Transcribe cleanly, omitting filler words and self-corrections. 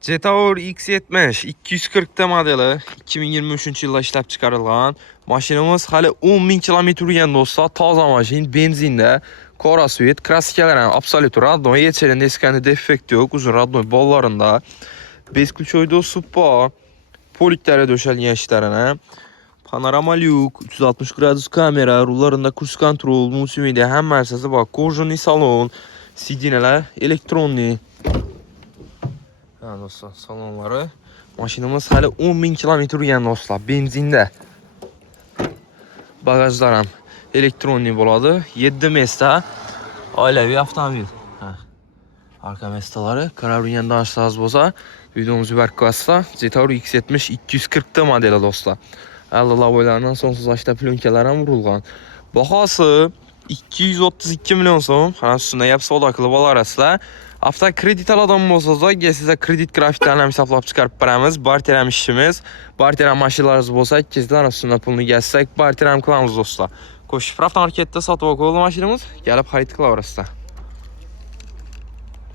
Jetour X70 240 modeli 2023-yılda ishlab chiqarilgan. Mashinamiz hali 10.000 km yurgan do'stlar. Toza mashin, benzinde, qora svet, kraskalar ham absolut radnoy, hech yerda eskani defekt yo'q, uzun radnoy bollarında. 5 ключевой достуp bor. Poliklari döşalgan ishlarini. Panorama lyuk, 360 gradus kamera, rullarında cruise control, multimedia hamma narsasi bor. Kojuniy salon, sidinalar elektronli. Dostlar, salonları. Mashinamiz hali 10.000 km yurgan do'stlar, benzinde. Bagajlar ham elektronli bo'ladi. 7 mesta oilaviy avtomobil. Arka mestalari qarab yurgan darslar bo'lsa, videomizni barkasida Jetour X70 240 modeli do'stlar. Alli lavoylardan sonsuz ochda plyonkalar ham urilgan. Bahosi 232 million so'm. Ana shunda yap savdo qilib olasizlar. Avto kredit oladigan bo'lsangiz, sizga kredit grafiklarni ham hisoblab chiqarib beramiz. Barter ham ishimiz. Barter ham mashinalaringiz bo'lsa, ikkinchidan ustuna pulni yozsak, barter ham qilamiz do'stlar. Qo'shib avtomarketda sotib olib mashinamiz, kelib xarid qilaverasizlar.